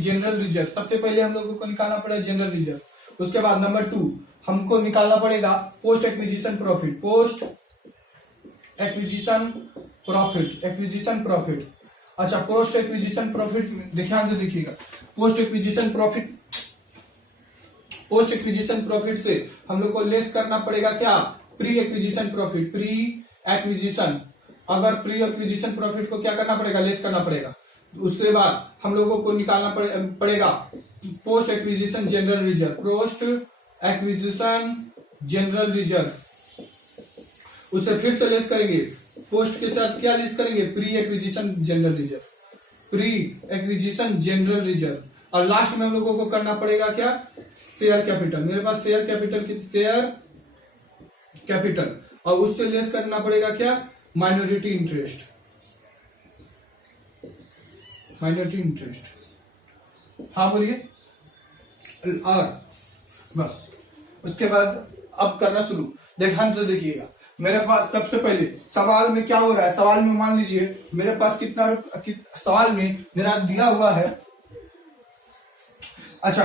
General reserve, सबसे पहले हम लोगों को निकालना पड़ेगा जनरल रिजर्व। उसके बाद नंबर 2 हमको निकालना पड़ेगा post acquisition profit, post acquisition profit, acquisition profit. अच्छा, पोस्ट एक्विजिशन प्रॉफिट ध्यान से देखिएगा, post acquisition profit, post acquisition profit से हम लोग को लेस करना पड़ेगा क्या, pre acquisition profit, pre acquisition. अगर प्री एक्विजिशन प्रॉफिट को क्या करना पड़ेगा, लेस करना पड़ेगा। उसके बाद हम लोगों को निकालना पड़ेगा post acquisition general reserve, post acquisition general reserve. उससे फिर से लेस करेंगे, पोस्ट के साथ क्या लेस करेंगे, pre acquisition general reserve, pre acquisition general reserve. और लास्ट में हम लोगों को करना पड़ेगा क्या, शेयर कैपिटल। मेरे पास शेयर कैपिटल, शेयर कैपिटल, और उससे लेस करना पड़ेगा क्या, माइनॉरिटी इंटरेस्ट, माइनॉरिटी इंटरेस्ट। हाँ बोलिए। और बस उसके बाद अब करना शुरू। ध्यान से देखिएगा, मेरे पास सबसे पहले सवाल में क्या हो रहा है, सवाल में मान लीजिए मेरे पास कितना सवाल में मेरा दिया हुआ है। अच्छा,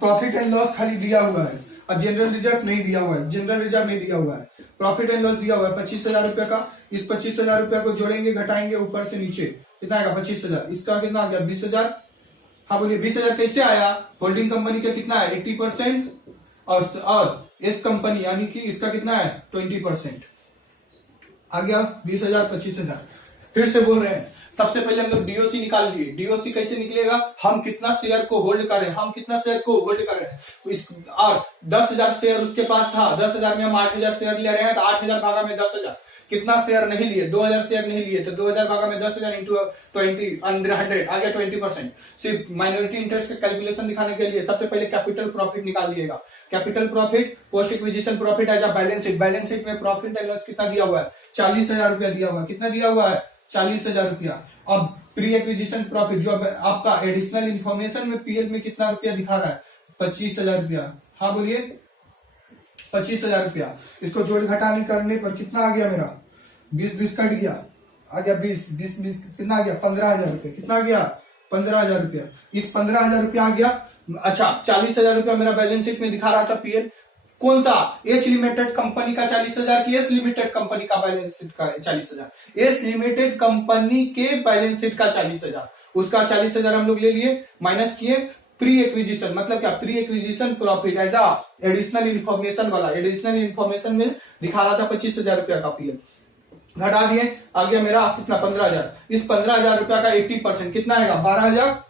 प्रॉफिट एंड लॉस खाली दिया हुआ है और जनरल रिजर्व नहीं दिया हुआ है, जनरल रिजर्व नहीं दिया हुआ है। प्रॉफिट एंड लॉस दिया हुआ है 25,000 रुपए का। इस 25,000 रुपए को जोड़ेंगे घटाएंगे ऊपर से नीचे, कितना आएगा 25,000। इसका कितना आ गया 20,000। हाँ बोलिए 20,000 कैसे आया, होल्डिंग कंपनी का कितना है 80% और इस कंपनी यानी कि इसका कितना है 20% आ गया 20,000 25,000। फिर से बोल रहे हैं, सबसे पहले हम लोग डीओसी निकाल लिए। डीओसी कैसे निकलेगा, हम कितना शेयर को होल्ड कर रहे हैं, हम कितना शेयर को होल्ड कर रहे हैं। और 10,000 शेयर उसके पास था, 10,000 में हम 8,000 शेयर ले रहे हैं, तो 8,000 भागा में 10,000, कितना शेयर नहीं लिए, 2,000 शेयर नहीं लिए, तो 2,000 भागा में 10,000 इंटू 20 100 आ गया 20%। सिर्फ माइनॉरिटी इंटरेस्ट का कैलकुलेशन दिखाने के लिए सबसे पहले कैपिटल प्रॉफिट निकाल दिएगा। Capital profit, post acquisition profit as a balance sheet. Balance sheet में प्रॉफिट एंड लॉस कितना दिया हुआ है, 40,000 रुपया दिया हुआ है। कितना दिया हुआ है 40,000 रुपया। अब प्री एक्विजिशन प्रॉफिट जो आपका एडिशनल इंफॉर्मेशन में पीएल में कितना रुपया दिखा रहा है 25,000 रुपया। हाँ बोलिए 25,000 रुपया। इसको जोड़ घटाने करने पर कितना आ गया मेरा 20 कट गया, आ गया 20 कितना आ गया 15,000 रुपया। कितना आ गया 15,000 रुपया। इस 15,000 रुपया आ गया। अच्छा 40,000 रुपया मेरा बैलेंस शीट में दिखा रहा था पीएल, कौन सा, एच लिमिटेड कंपनी का 40,000 की एस लिमिटेड कंपनी का बैलेंस शीट का 40,000, एस लिमिटेड कंपनी के बैलेंस शीट का 40,000, उसका 40,000 हम लोग ले लिए, माइनस किए प्री एक्विजिशन, मतलब क्या प्री एक्विजिशन प्रॉफिट एज आ एडिशनल इन्फॉर्मेशन वाला, एडिशनल इन्फॉर्मेशन में दिखा रहा था 25,000 रुपया का पीएल, घटा दिए, आ गया मेरा कितना 15,000। इस 15,000 रुपया का 80% कितना आएगा 12,000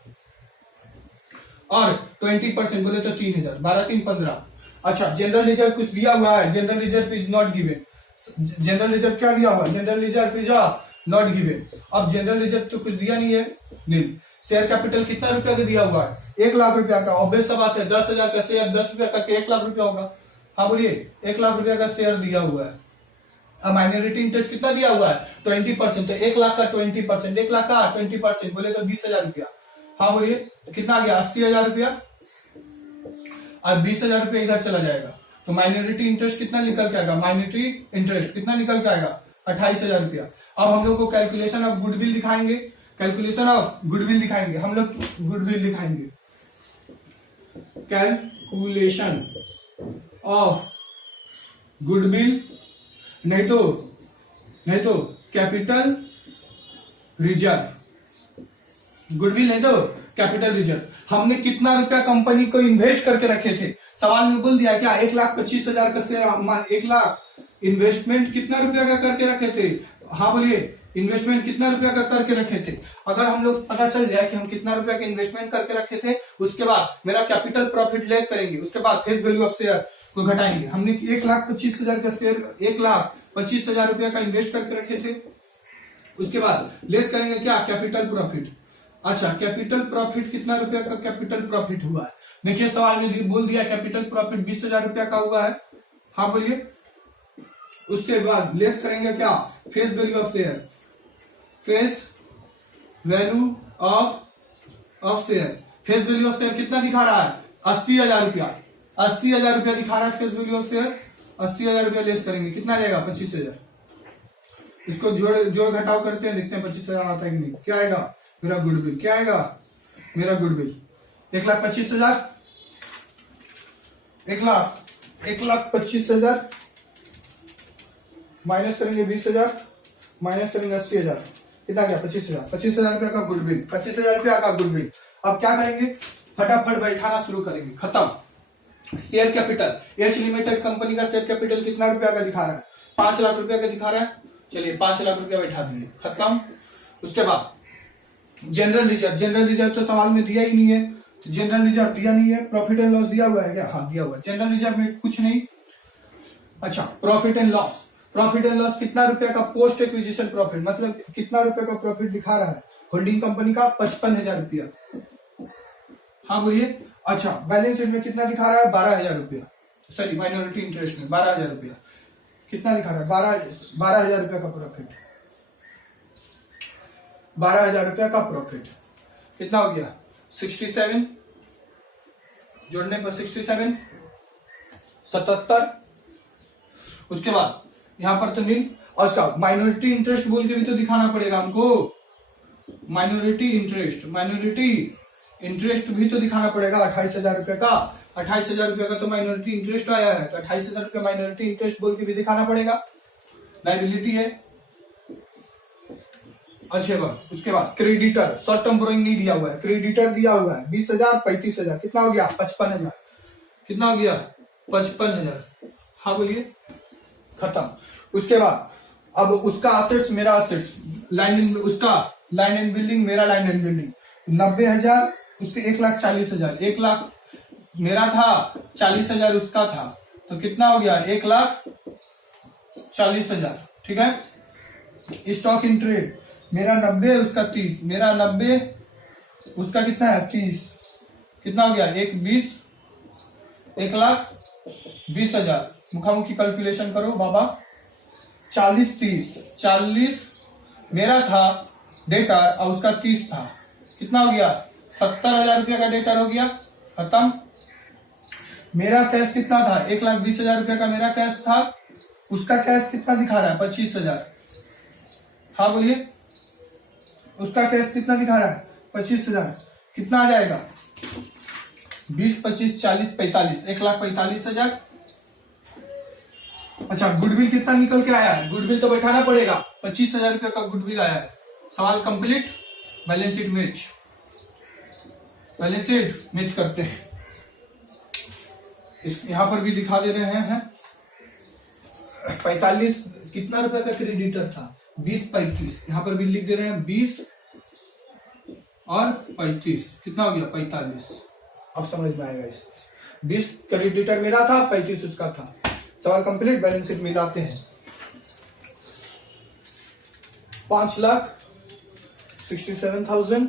और 20% बोले तो 3,000, 12 3 15। अच्छा जनरल रिजर्व कुछ दिया हुआ है, general reserve is not given. General reserve क्या दिया हुआ है, general reserve is not given. अब जनरल रिजर्व तो कुछ दिया नहीं है, नील। शेयर कैपिटल कितना रुपया का दिया हुआ है 1 लाख रुपया का। ऑब्वियस सा बात है 10,000 का शेयर 10 रुपया करके 1 लाख रुपया होगा। हाँ बोलिए 1 लाख रुपया का शेयर दिया हुआ है। अब माइनॉरिटी इंटरेस्ट कितना दिया हुआ है 20%, तो 1 लाख का 20%, 1 लाख का 20% बोले तो 20,000 रुपया। हाँ बोलिए कितना आ गया 80,000 रुपया और 20,000 रुपया इधर चला जाएगा, तो माइनॉरिटी इंटरेस्ट कितना निकल के आएगा, माइनॉरिटी इंटरेस्ट कितना निकल के आएगा 28,000 रुपया। अब हम लोग को कैलकुलेशन ऑफ गुडविल दिखाएंगे, कैलकुलेशन ऑफ गुडविल दिखाएंगे, हम लोग गुडविल दिखाएंगे, कैलकुलेशन ऑफ गुडविल, नहीं तो कैपिटल रिजर्व, गुडविल नहीं तो कैपिटल रिजर्व। हमने कितना रुपया कंपनी को इन्वेस्ट करके रखे थे, सवाल में बोल दिया क्या 1,25,000 का शेयर, 1 लाख इन्वेस्टमेंट कितना रुपया का करके रखे थे। हाँ बोलिए इन्वेस्टमेंट कितना रुपया का करके रखे थे। अगर हम लोग पता चल जाए कि हम कितना रुपया का इन्वेस्टमेंट करके रखे थे, उसके बाद मेरा कैपिटल प्रॉफिट लेस करेंगे, उसके बाद फेस वैल्यू ऑफ शेयर को घटाएंगे। हमने 1,25,000 का शेयर 1,25,000 रुपया का इन्वेस्ट करके रखे थे, उसके बाद लेस करेंगे क्या कैपिटल प्रॉफिट। अच्छा कैपिटल प्रॉफिट कितना रुपया का कैपिटल प्रॉफिट हुआ है, देखिए सवाल में बोल दिया कैपिटल प्रॉफिट 20,000 रुपया का हुआ है। हाँ बोलिए उसके बाद लेस करेंगे क्या face value of share, face value of share. Face value of share कितना दिखा रहा है 80,000 रुपया, 80,000 रुपया दिखा रहा है फेस वैल्यू ऑफ शेयर। 80,000 रुपया लेस करेंगे कितना आ जाएगा 25,000। इसको जोड़ घटाव करते हैं, देखते हैं 25,000 आता है कि नहीं। क्या आएगा मेरा गुडविल, क्या आएगा मेरा गुडविल 1,25,000, 1,25,000 माइनस करेंगे 20,000, माइनस करेंगे 80,000, कितना गया 25,000। 25,000 रुपया का गुडविल, 25,000 रुपया का गुडविल। अब क्या करेंगे, फटाफट बैठाना शुरू करेंगे, खत्म। Share capital, H limited company का शेयर कैपिटल कितना रुपया का दिखा रहा है, 5 लाख रुपया का दिखा रहा है। चलिए 5 लाख रुपया बैठा दिए, खत्म। उसके बाद जनरल रिजर्व, जनरल रिजर्व तो सवाल में दिया ही नहीं है, तो जनरल रिजर्व दिया नहीं है। प्रॉफिट एंड लॉस दिया हुआ है क्या, हाँ दिया हुआ है। जनरल रिजर्व में कुछ नहीं। अच्छा, profit and loss, profit and loss कितना रुपया का पोस्ट एक्विजिशन प्रॉफिट, मतलब कितना रुपए का प्रॉफिट दिखा रहा है होल्डिंग कंपनी का, 55,000 रुपया। हाँ बोलिए। अच्छा, बैलेंस शीट में कितना दिखा रहा है, 12,000 रुपया, सॉरी माइनॉरिटी इंटरेस्ट में 12,000 रुपया। कितना दिखा रहा है, 12,000 रुपया का प्रॉफिट, 12,000 रुपया का प्रॉफिट। कितना हो गया 67, जोड़ने पर 67, 77। उसके बाद यहां पर तो नील, और उसका माइनॉरिटी इंटरेस्ट बोल के भी तो दिखाना पड़ेगा हमको, माइनॉरिटी इंटरेस्ट भी तो दिखाना पड़ेगा 28,000 रुपए का। 28,000 रुपए का तो माइनॉरिटी इंटरेस्ट आया है, तो 28,000 रुपया माइनॉरिटी इंटरेस्ट बोल के भी दिखाना पड़ेगा, लायबिलिटी है। अच्छे बात। उसके बाद क्रेडिटर, शॉर्ट टर्म बोरोइंग नहीं दिया हुआ है, क्रेडिटर दिया हुआ है 20,000, 35,000, कितना हो गया 55,000, कितना हो गया 55,000। हाँ बोलिए, खत्म। उसके बाद अब उसका असेट्स मेरा असेट्स, उसका लैंड एंड बिल्डिंग मेरा लैंड एंड बिल्डिंग 90,000, उसके 1,40,000, 1 लाख मेरा था, 40,000 उसका था, तो कितना हो गया 1,40,000। ठीक है। स्टॉक इन ट्रेड मेरा 90, उसका 30, मेरा 90, उसका कितना है 30, कितना हो गया 1,20,000। मुखामुखी कैलकुलेशन करो बाबा, 40 30, 40 मेरा था डेटर और उसका 30 था, कितना हो गया 70,000 रुपया का डेटर हो गया, खत्म। मेरा कैश कितना था 1,20,000 रुपया का मेरा कैश था, उसका कैश कितना दिखा रहा है 25,000। हाँ बोलिए, उसका कैश कितना दिखा रहा है 25,000, कितना आ जाएगा 20 25 40 45, 1,45,000। अच्छा, गुडविल कितना निकल के आया है, गुडविल तो बैठाना पड़ेगा, 25,000 रुपया का गुडविल आया है। सवाल complete. Balance sheet match, balance sheet match करते हैं। यहां पर भी दिखा दे रहे हैं 45, कितना रुपए का क्रेडिटर था 20 35, यहां पर भी लिख दे रहे हैं 20 और 35, कितना हो गया 45। अब समझ में आएगा इस 20 क्रेडिटर मेरा था, 35 उसका था। सवाल कंप्लीट। बैलेंस शीट मिलाते हैं, 5,67,000,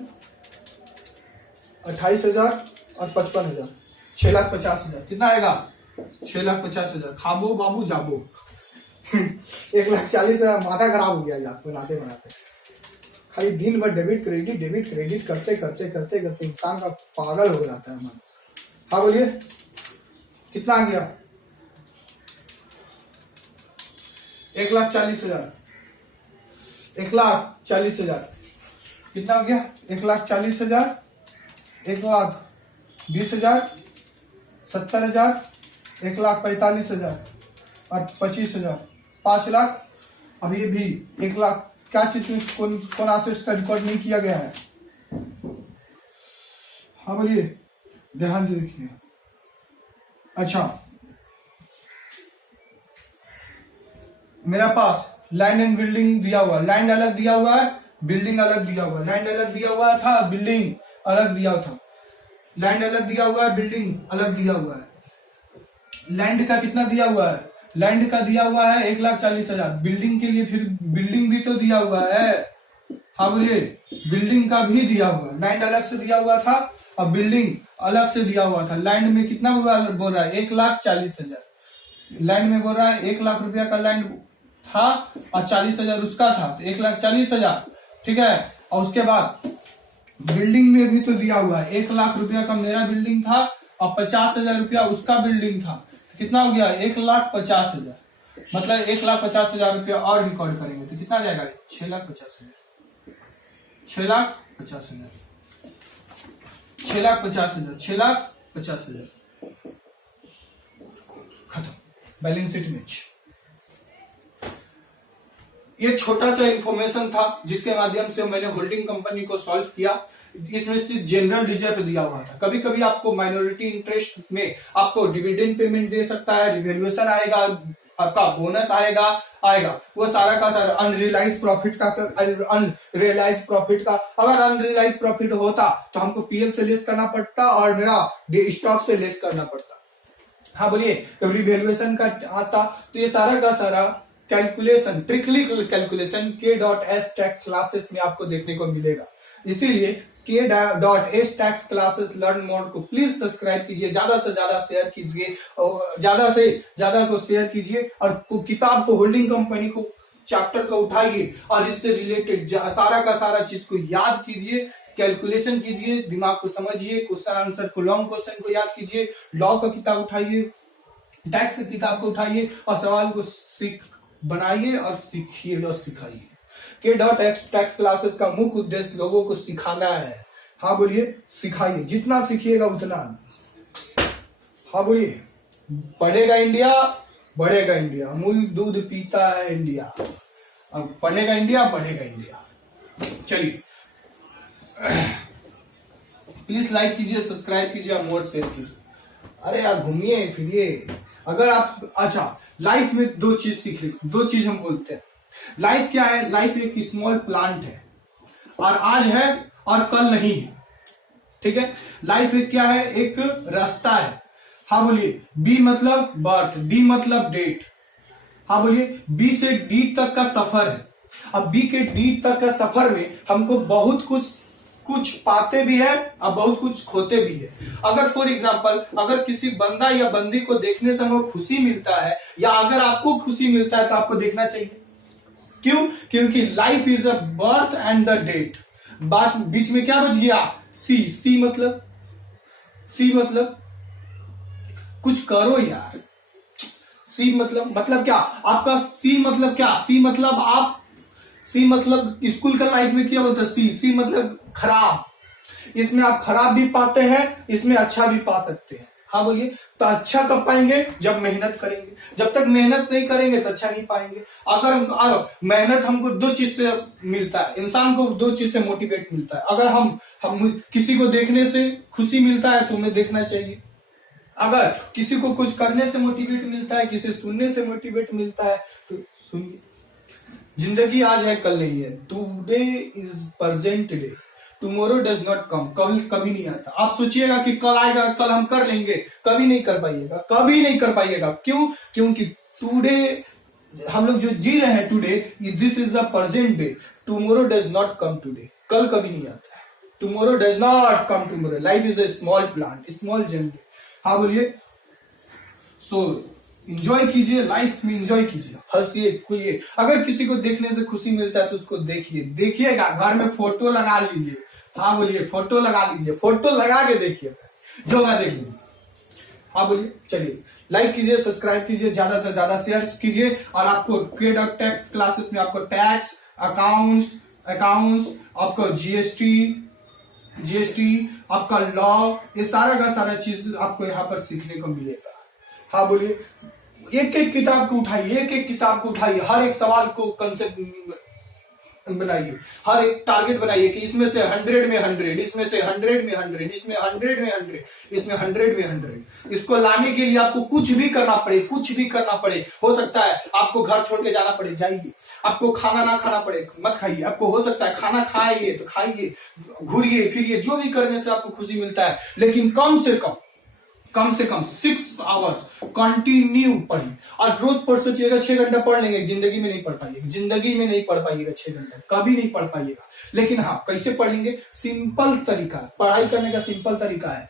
28,000 और 55,000, 6,50,000, कितना आएगा 6,50,000। खाबो बाबू जाबो 1,40,000, माथा खराब हो गया यार बनाते बनाते। खाली दिन भर डेबिट क्रेडिट करते करते करते करते इंसान का पागल हो जाता है मन। हाँ बोलिए, कितना आ गया 1,40,000, 1,40,000, कितना हो गया 1,40,000, 1,20,000, 70,000, 1,45,000 और 25,000, 5 लाख। अब ये भी 1 लाख, क्या चीज में कौन एसेट्स का रिकॉर्ड नहीं किया गया है। हाँ बोलिए, ध्यान से देखिए। अच्छा, मेरा पास लैंड एंड बिल्डिंग दिया हुआ, लैंड अलग दिया हुआ है, बिल्डिंग अलग दिया हुआ है। लैंड अलग दिया हुआ था, बिल्डिंग अलग दिया था, लैंड अलग दिया हुआ है, बिल्डिंग अलग दिया हुआ है। लैंड का कितना दिया हुआ है, लैंड का दिया हुआ है 1,40,000, बिल्डिंग के लिए फिर बिल्डिंग भी तो दिया हुआ है। हाँ बोलिए, बिल्डिंग का भी दिया हुआ, लैंड अलग से दिया हुआ था और बिल्डिंग अलग से दिया हुआ था। लैंड में कितना बोल रहा है 1,40,000, लैंड में बोल रहा है 1 लाख रुपया का लैंड था और 40,000 उसका था, तो 1,40,000। ठीक है। और उसके बाद बिल्डिंग में भी तो दिया हुआ है, 1 लाख रुपया का मेरा बिल्डिंग था और 50,000 रुपया उसका बिल्डिंग था, कितना हो गया 1,50,000। मतलब 1,50,000 रुपया और रिकॉर्ड करेंगे तो कितना जाएगा 6,50,000, 6,50,000। 6,50,000, 6,50,000 खत्म, बैलेंस शीट मैच। ये छोटा सा इंफॉर्मेशन था जिसके माध्यम से मैंने होल्डिंग कंपनी को सॉल्व किया। इसमें सिर्फ जनरल रिजर्व दिया हुआ था। कभी कभी आपको माइनॉरिटी इंटरेस्ट में आपको डिविडेंड पेमेंट दे सकता है, रिवैल्यूएशन आएगा, आपका बोनस आएगा वो सारा का सारा अनरियलाइज प्रॉफिट का अगर अनरियलाइज प्रॉफिट होता तो हमको पीएम से लेस करना पड़ता और मेरा स्टॉक से लेस करना पड़ता। हाँ बोलिए, जब रिवैल्यूएशन का आता तो ये सारा का सारा calculation, tricky calculation K.S tax classes में आपको देखने को मिलेगा। इसीलिए K.S tax classes learn more को प्लीज सब्सक्राइब कीजिए, ज्यादा से ज्यादा शेयर कीजिए, ज्यादा से ज्यादा को शेयर कीजिए और किताब को, होल्डिंग कंपनी को, चैप्टर को उठाइए और इससे रिलेटेड सारा का सारा चीज को याद कीजिए, कैलकुलेशन कीजिए, दिमाग को समझिए, क्वेश्चन आंसर को, लॉन्ग क्वेश्चन को याद कीजिए, लॉ का किताब उठाइए, टैक्स की किताब को उठाइए और सवाल को बनाइए और सीखिए और सिखाइए। K.S टैक्स क्लासेस का मुख्य उद्देश्य लोगों को सिखाना है। हाँ बोलिए, सिखाइए, जितना सीखिएगा उतना। हाँ बोलिए, पढ़ेगा इंडिया, बढ़ेगा इंडिया, अमूल दूध पीता है इंडिया। अब पढ़ेगा इंडिया, बढ़ेगा इंडिया। चलिए, प्लीज लाइक कीजिए, सब्सक्राइब कीजिए और मोर शेयर कीजिए। अरे यार घूमिए फिरिए। अगर आप, अच्छा, लाइफ में दो चीज सीख ली, दो चीज हम बोलते हैं। लाइफ क्या है? लाइफ एक स्मॉल प्लांट है और आज है और कल नहीं है, ठीक है। लाइफ एक क्या है? एक रास्ता है। हाँ बोलिए, बी मतलब बर्थ, डी मतलब डेट। हाँ बोलिए, बी से डी तक का सफर है। अब बी के डी तक का सफर में हमको बहुत कुछ पाते भी है और बहुत कुछ खोते भी है। अगर फॉर एग्जांपल, अगर किसी बंदा या बंदी को देखने से हमको खुशी मिलता है या अगर आपको खुशी मिलता है तो आपको देखना चाहिए। क्यों? क्योंकि life is a birth and the death. बात बीच में क्या बच गया? सी मतलब कुछ करो यार। सी मतलब क्या? आपका सी मतलब क्या? सी मतलब स्कूल का लाइफ में क्या बोलते हैं? सी मतलब खराब। इसमें आप खराब भी पाते हैं, इसमें अच्छा भी पा सकते हैं। हाँ बोलिए, तो अच्छा कब पाएंगे? जब मेहनत करेंगे। जब तक मेहनत नहीं करेंगे तो अच्छा नहीं पाएंगे। अगर मेहनत हमको दो चीज से मिलता है, इंसान को दो चीज से मोटिवेट मिलता है। अगर हम किसी को देखने से खुशी मिलता है तो उन्हें देखना चाहिए। अगर किसी को कुछ करने से मोटिवेट मिलता है, किसी सुनने से मोटिवेट मिलता है तो सुनिए। जिंदगी आज है, कल नहीं है। Today is present day, tomorrow does not come. कभी नहीं आता। आप सोचिएगा कि कल आएगा, कल हम कर लेंगे, कभी नहीं कर पाइएगा। क्यों? क्योंकि टुडे हम लोग जो जी रहे हैं, today, this is the present day. Tomorrow does not come today, कल कभी नहीं आता है। Tomorrow does not come tomorrow. Life is a small plant, small journey. हाँ बोलिए, सो एंजॉय कीजिए, लाइफ में एंजॉय कीजिए, हंसिए, खुलिए। अगर किसी को देखने से खुशी मिलता है तो उसको देखिएगा, घर में फोटो लगा लीजिए। हाँ बोलिए, फोटो लगा लीजिए, फोटो लगा के देखिए, जो होगा देख लीजिए। हाँ बोलिए, चलिए लाइक कीजिए, सब्सक्राइब कीजिए, ज्यादा से ज्यादा शेयर कीजिए। और आपको K.S क्लासेस में आपको टैक्स, अकाउंट्स, आपको जीएसटी, आपका लॉ, ये सारा का सारा चीज आपको यहाँ पर सीखने को मिलेगा। हाँ बोलिए, एक एक किताब को उठाइए, हर एक सवाल को कंसेप्ट बनाइए, हर एक टारगेट बनाइए कि इसमें से 100 में 100, इसमें से 100 में 100, इसमें 100 में 100, इसमें 100 में 100। इसको लाने के लिए आपको कुछ भी करना पड़े। हो सकता है आपको घर छोड़ के जाना पड़े, जाइए। आपको खाना ना खाना पड़े, मत खाइए। आपको हो सकता है खाना खाइए तो खाइए, घूरिए फिरिए, जो भी करने से आपको खुशी मिलता है। लेकिन कम से कम 6 आवर्स कंटिन्यू पढ़िए। और रोज पर सोचिएगा 6 घंटा पढ़ लेंगे, जिंदगी में नहीं पढ़ पाइएगा 6 घंटा, कभी नहीं पढ़ पाइएगा। लेकिन हाँ, कैसे पढ़ेंगे? सिंपल तरीका, पढ़ाई करने का सिंपल तरीका है।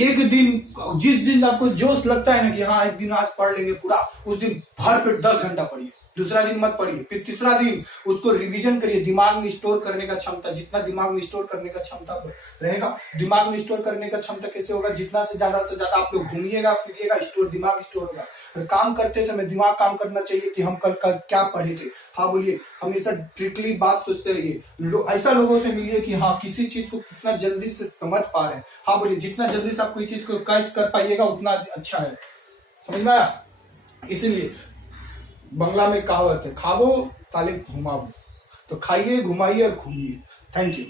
एक दिन, जिस दिन आपको जोश लगता है ना कि हाँ एक दिन आज पढ़ लेंगे पूरा, उस दिन भर पेट 10 घंटा पढ़िए। दूसरा दिन मत पढ़िए, फिर तीसरा दिन उसको रिवीजन करिए। दिमाग में स्टोर करने का क्षमता, जितना दिमाग में स्टोर करने का क्षमता रहेगा, दिमाग में स्टोर करने का क्षमता कैसे होगा, जितना से ज्यादा आप लोग घूमिएगा फिरिएगा, दिमाग स्टोर होगा। और काम करते समय दिमाग काम करना चाहिए कि हम कल क्या पढ़े थे। हाँ बोलिए, हमेशा ट्रिकली बात सोचते रहिए। ऐसा लोगों से मिलिए कि हाँ किसी चीज को कितना जल्दी से समझ पा रहे हैं। हाँ बोलिए, जितना जल्दी से आप कोई चीज को कैच कर पाइएगा उतना अच्छा है। समझ में आया? इसीलिए बंगला में कहावत है, खाबो ताले घुमाबो। तो खाइए, घुमाइए और घूमिए। Thank you.